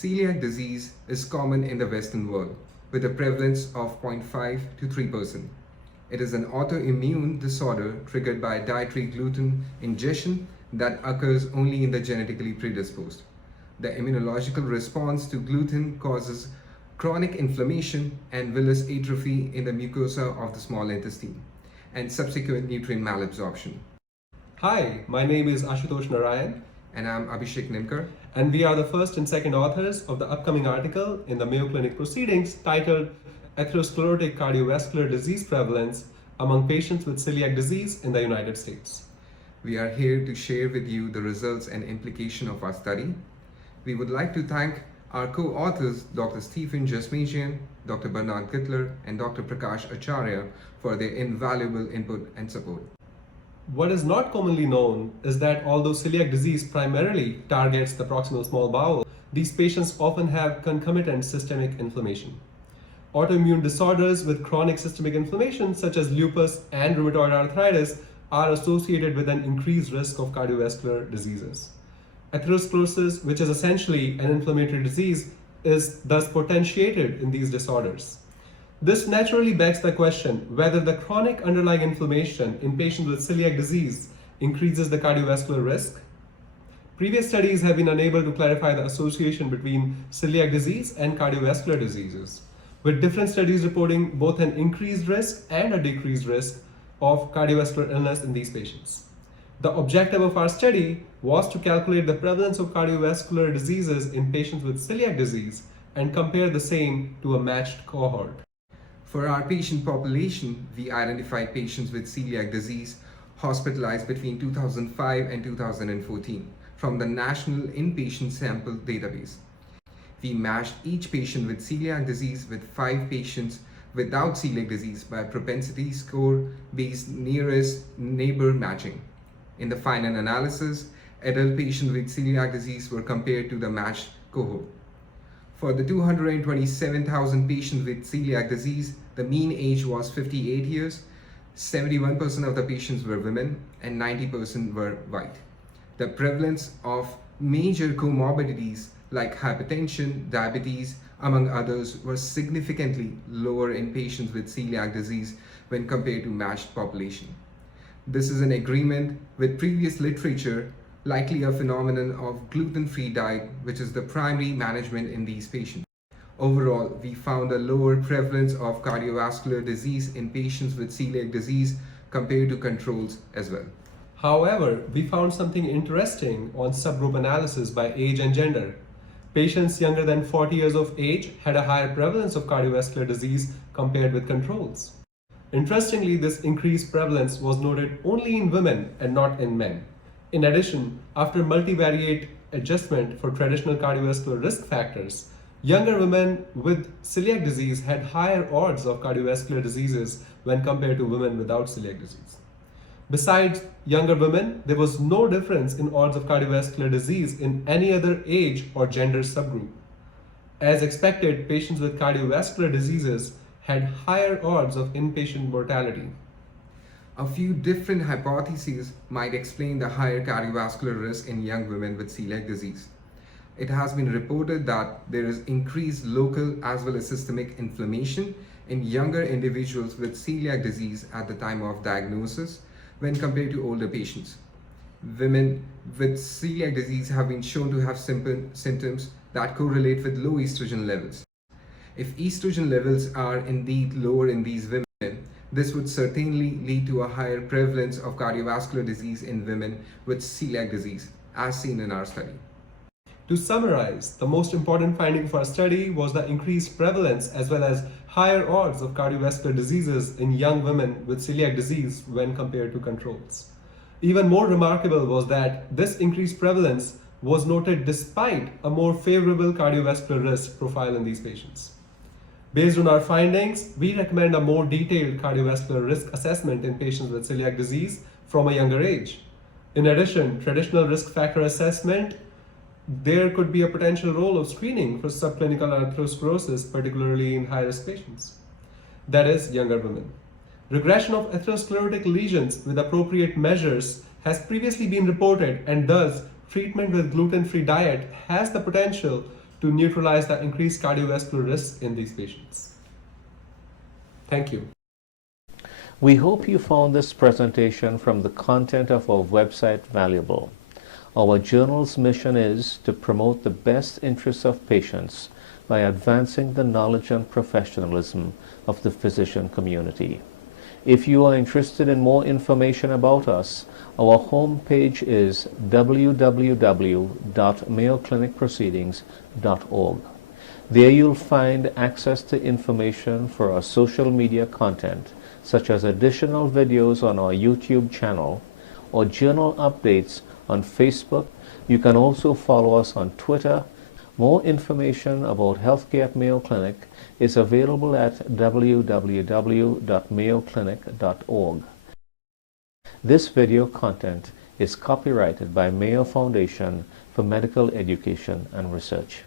Celiac disease is common in the Western world with a prevalence of 0.5 to 3%. It is an autoimmune disorder triggered by dietary gluten ingestion that occurs only in the genetically predisposed. The immunological response to gluten causes chronic inflammation and villous atrophy in the mucosa of the small intestine and subsequent nutrient malabsorption. Hi, my name is Ashutosh Narayan, And I'm Abhishek Nimkar. and we are the first and second authors of the upcoming article in the Mayo Clinic Proceedings titled Atherosclerotic Cardiovascular Disease Prevalence Among Patients with Celiac Disease in the United States. We are here to share with you the results and implication of our study. We would like to thank our co-authors, Dr. Stephen Jasmajian, Dr. Bernard Gittler, and Dr. Prakash Acharya for their invaluable input and support. What is not commonly known is that although celiac disease primarily targets the proximal small bowel, these patients often have concomitant systemic inflammation. Autoimmune disorders with chronic systemic inflammation, such as lupus and rheumatoid arthritis, are associated with an increased risk of cardiovascular diseases. Atherosclerosis, which is essentially an inflammatory disease, is thus potentiated in these disorders. This naturally begs the question whether the chronic underlying inflammation in patients with celiac disease increases the cardiovascular risk. Previous studies have been unable to clarify the association between celiac disease and cardiovascular diseases, with different studies reporting both an increased risk and a decreased risk of cardiovascular illness in these patients. The objective of our study was to calculate the prevalence of cardiovascular diseases in patients with celiac disease and compare the same to a matched cohort. For our patient population, we identified patients with celiac disease hospitalized between 2005 and 2014 from the National Inpatient Sample Database. We matched each patient with celiac disease with 5 patients without celiac disease by propensity score based nearest neighbor matching. In the final analysis, adult patients with celiac disease were compared to the matched cohort. For the 227,000 patients with celiac disease, the mean age was 58 years, 71% of the patients were women, and 90% were white. The prevalence of major comorbidities like hypertension, diabetes, among others, were significantly lower in patients with celiac disease when compared to matched population. This is in agreement with previous literature, likely a phenomenon of gluten-free diet, which is the primary management in these patients. Overall, we found a lower prevalence of cardiovascular disease in patients with celiac disease compared to controls as well. However, we found something interesting on subgroup analysis by age and gender. Patients younger than 40 years of age had a higher prevalence of cardiovascular disease compared with controls. Interestingly, this increased prevalence was noted only in women and not in men. In addition, after multivariate adjustment for traditional cardiovascular risk factors, younger women with celiac disease had higher odds of cardiovascular diseases when compared to women without celiac disease. Besides younger women, there was no difference in odds of cardiovascular disease in any other age or gender subgroup. As expected, patients with cardiovascular diseases had higher odds of inpatient mortality. A few different hypotheses might explain the higher cardiovascular risk in young women with celiac disease. It has been reported that there is increased local as well as systemic inflammation in younger individuals with celiac disease at the time of diagnosis when compared to older patients. Women with celiac disease have been shown to have symptoms that correlate with low estrogen levels. If estrogen levels are indeed lower in these women, this would certainly lead to a higher prevalence of cardiovascular disease in women with celiac disease, as seen in our study. To summarize, the most important finding of our study was the increased prevalence as well as higher odds of cardiovascular diseases in young women with celiac disease when compared to controls. Even more remarkable was that this increased prevalence was noted despite a more favorable cardiovascular risk profile in these patients. Based on our findings, we recommend a more detailed cardiovascular risk assessment in patients with celiac disease from a younger age. In addition, traditional risk factor assessment, there could be a potential role of screening for subclinical atherosclerosis, particularly in high-risk patients, that is, younger women. Regression of atherosclerotic lesions with appropriate measures has previously been reported, and thus treatment with gluten-free diet has the potential to neutralize the increased cardiovascular risk in these patients. Thank you. We hope you found this presentation from the content of our website valuable. Our journal's mission is to promote the best interests of patients by advancing the knowledge and professionalism of the physician community. If you are interested in more information about us, our homepage is www.mayoclinicproceedings.org. There you'll find access to information for our social media content, such as additional videos on our YouTube channel or journal updates on Facebook. You can also follow us on Twitter. More information about healthcare at Mayo Clinic is available at www.mayoclinic.org. This video content is copyrighted by Mayo Foundation for Medical Education and Research.